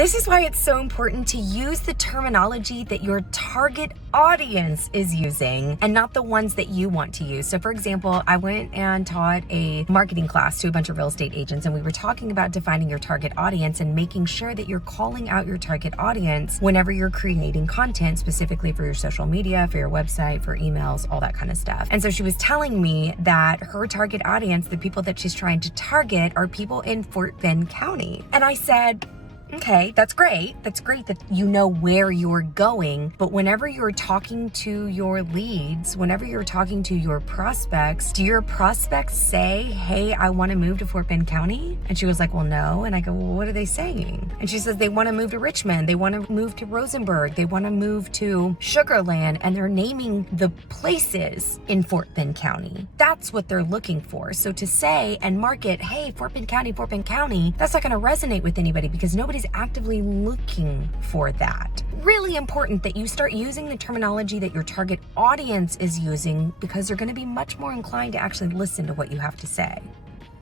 This is why it's so important to use the terminology that your target audience is using and not the ones that you want to use. So for example, I went and taught a marketing class to a bunch of real estate agents, and we were talking about defining your target audience and making sure that you're calling out your target audience whenever you're creating content, specifically for your social media, for your website, for emails, all that kind of stuff. And so she was telling me that her target audience, the people that she's trying to target, are people in Fort Bend County. And I said, okay, that's great. That's great that you know where you're going. But whenever you're talking to your leads, whenever you're talking to your prospects, do your prospects say, hey, I want to move to Fort Bend County? And she was like, well, no. And I go, well, what are they saying? And she says, they want to move to Richmond. They want to move to Rosenberg. They want to move to Sugar Land. And they're naming the places in Fort Bend County. That's what they're looking for. So to say and market, hey, Fort Bend County, that's not going to resonate with anybody because nobody's actively looking for that. Really important that you start using the terminology that your target audience is using because they're going to be much more inclined to actually listen to what you have to say.